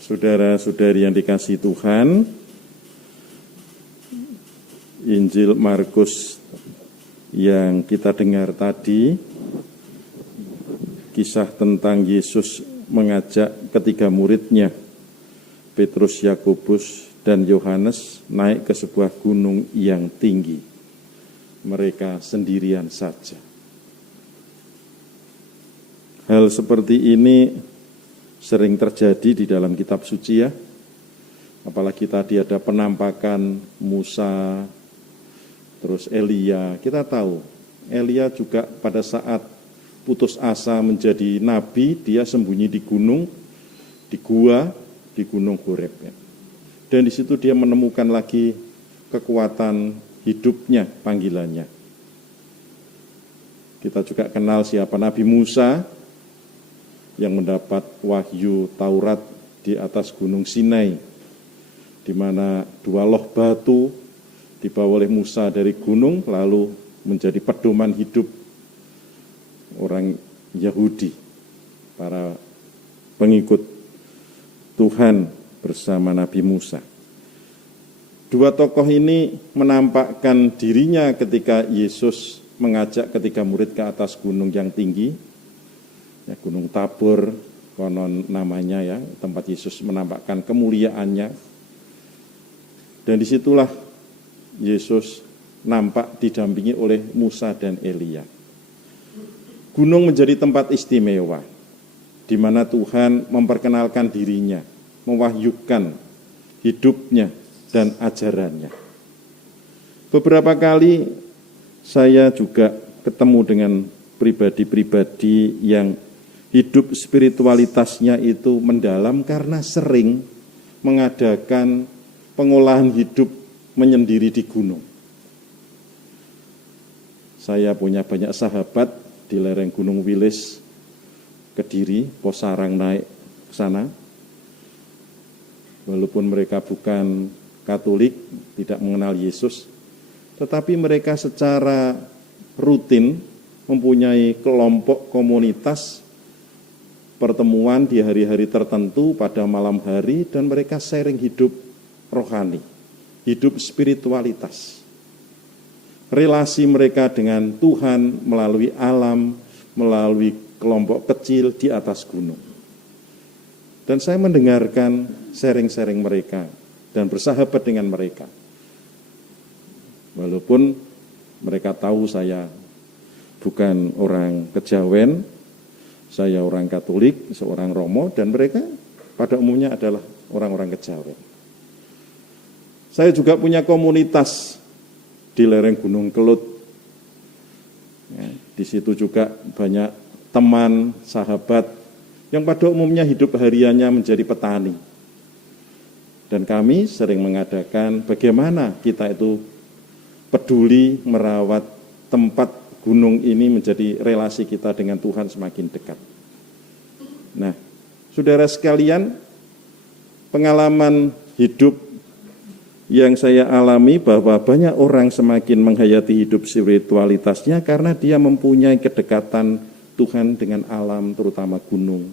Saudara-saudari yang dikasihi Tuhan, Injil Markus yang kita dengar tadi, kisah tentang Yesus mengajak ketiga muridnya, Petrus, Yakobus, dan Yohanes, naik ke sebuah gunung yang tinggi. Mereka sendirian saja. Hal seperti ini sering terjadi di dalam kitab suci ya. Apalagi tadi ada penampakan Musa, terus Elia. Kita tahu Elia juga pada saat putus asa menjadi nabi, dia sembunyi di gunung, di gua, di gunung Horeb ya. Dan di situ dia menemukan lagi kekuatan hidupnya, panggilannya. Kita juga kenal siapa Nabi Musa yang mendapat wahyu Taurat di atas gunung Sinai, di mana dua loh batu dibawa oleh Musa dari gunung lalu menjadi pedoman hidup orang Yahudi, para pengikut Tuhan bersama Nabi Musa. Dua tokoh ini menampakkan dirinya ketika Yesus mengajak ketiga murid ke atas gunung yang tinggi, ya, Gunung Tabor, konon namanya ya, tempat Yesus menampakkan kemuliaannya. Dan disitulah Yesus nampak didampingi oleh Musa dan Elia. Gunung menjadi tempat istimewa, di mana Tuhan memperkenalkan dirinya, mewahyukan hidupnya dan ajarannya. Beberapa kali saya juga ketemu dengan pribadi-pribadi yang hidup spiritualitasnya itu mendalam karena sering mengadakan pengolahan hidup menyendiri di gunung. Saya punya banyak sahabat di lereng Gunung Wilis, Kediri, Posarang naik ke sana. Walaupun mereka bukan Katolik, tidak mengenal Yesus, tetapi mereka secara rutin mempunyai kelompok komunitas pertemuan di hari-hari tertentu pada malam hari, dan mereka sharing hidup rohani, hidup spiritualitas. Relasi mereka dengan Tuhan melalui alam, melalui kelompok kecil di atas gunung. Dan saya mendengarkan sharing-sharing mereka dan bersahabat dengan mereka. Walaupun mereka tahu saya bukan orang Kejawen, saya orang Katolik, seorang Romo, dan mereka pada umumnya adalah orang-orang Kejawen. Saya juga punya komunitas di lereng Gunung Kelut. Ya, di situ juga banyak teman, sahabat, yang pada umumnya hidup hariannya menjadi petani. Dan kami sering mengadakan bagaimana kita itu peduli merawat tempat gunung ini menjadi relasi kita dengan Tuhan semakin dekat. Nah, saudara sekalian, pengalaman hidup yang saya alami bahwa banyak orang semakin menghayati hidup spiritualitasnya karena dia mempunyai kedekatan Tuhan dengan alam, terutama gunung.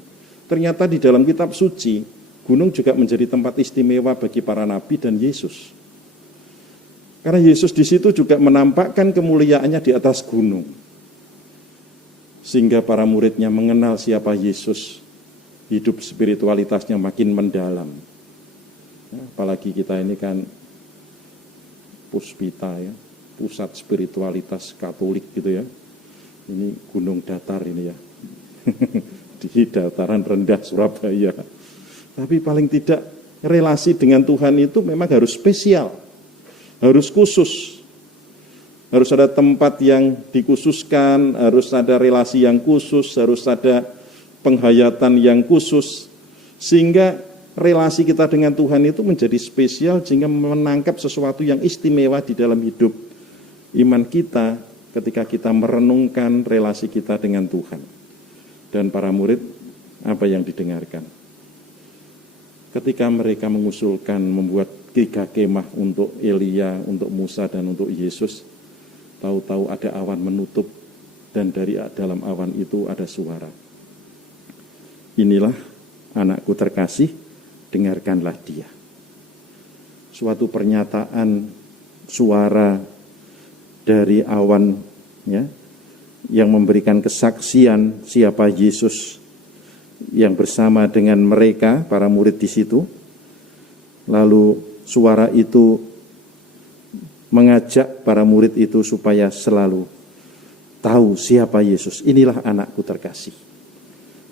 Ternyata di dalam kitab suci, gunung juga menjadi tempat istimewa bagi para nabi dan Yesus. Karena Yesus di situ juga menampakkan kemuliaannya di atas gunung. Sehingga para muridnya mengenal siapa Yesus. Hidup spiritualitasnya makin mendalam. Ya, apalagi kita ini kan Puspita ya, pusat spiritualitas Katolik gitu ya. Ini gunung datar ini ya. Di dataran rendah Surabaya. Tapi paling tidak relasi dengan Tuhan itu memang harus spesial. Harus khusus, harus ada tempat yang dikhususkan, harus ada relasi yang khusus, harus ada penghayatan yang khusus, sehingga relasi kita dengan Tuhan itu menjadi spesial, sehingga menangkap sesuatu yang istimewa di dalam hidup iman kita ketika kita merenungkan relasi kita dengan Tuhan. Dan para murid, apa yang didengarkan? Ketika mereka mengusulkan membuat 3 kemah untuk Elia, untuk Musa, dan untuk Yesus, tahu-tahu ada awan menutup, dan dari dalam awan itu ada suara. Inilah anakku terkasih, dengarkanlah dia. Suatu pernyataan suara dari awan, ya, yang memberikan kesaksian siapa Yesus yang bersama dengan mereka, para murid di situ. Lalu suara itu mengajak para murid itu supaya selalu tahu siapa Yesus. Inilah anakku terkasih,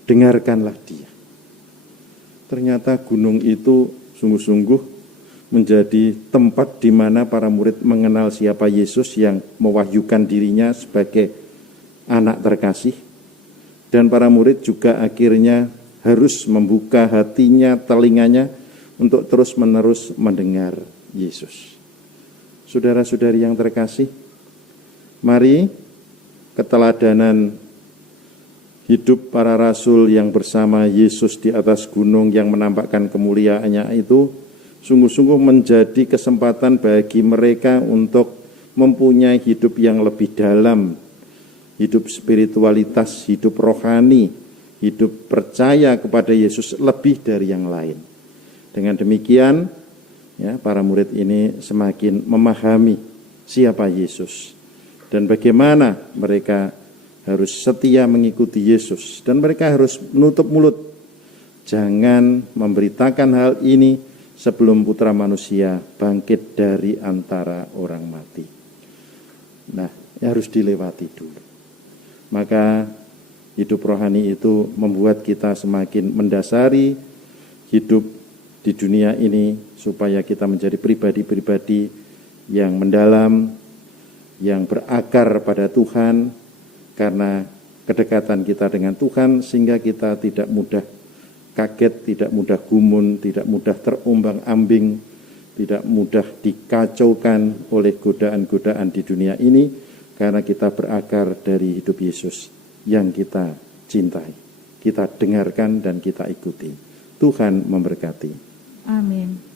dengarkanlah dia. Ternyata gunung itu sungguh-sungguh menjadi tempat di mana para murid mengenal siapa Yesus yang mewahyukan dirinya sebagai anak terkasih. Dan para murid juga akhirnya harus membuka hatinya, telinganya untuk terus-menerus mendengar Yesus. Saudara-saudari yang terkasih, mari keteladanan hidup para rasul yang bersama Yesus di atas gunung yang menampakkan kemuliaannya itu sungguh-sungguh menjadi kesempatan bagi mereka untuk mempunyai hidup yang lebih dalam, hidup spiritualitas, hidup rohani, hidup percaya kepada Yesus lebih dari yang lain. Dengan demikian, ya, para murid ini semakin memahami siapa Yesus dan bagaimana mereka harus setia mengikuti Yesus, dan mereka harus menutup mulut. Jangan memberitakan hal ini sebelum putra manusia bangkit dari antara orang mati. Nah, harus dilewati dulu. Maka hidup rohani itu membuat kita semakin mendasari hidup di dunia ini supaya kita menjadi pribadi-pribadi yang mendalam, yang berakar pada Tuhan, karena kedekatan kita dengan Tuhan sehingga kita tidak mudah kaget, tidak mudah gumun, tidak mudah terombang-ambing, tidak mudah dikacaukan oleh godaan-godaan di dunia ini, karena kita berakar dari hidup Yesus yang kita cintai, kita dengarkan dan kita ikuti. Tuhan memberkati. Amin.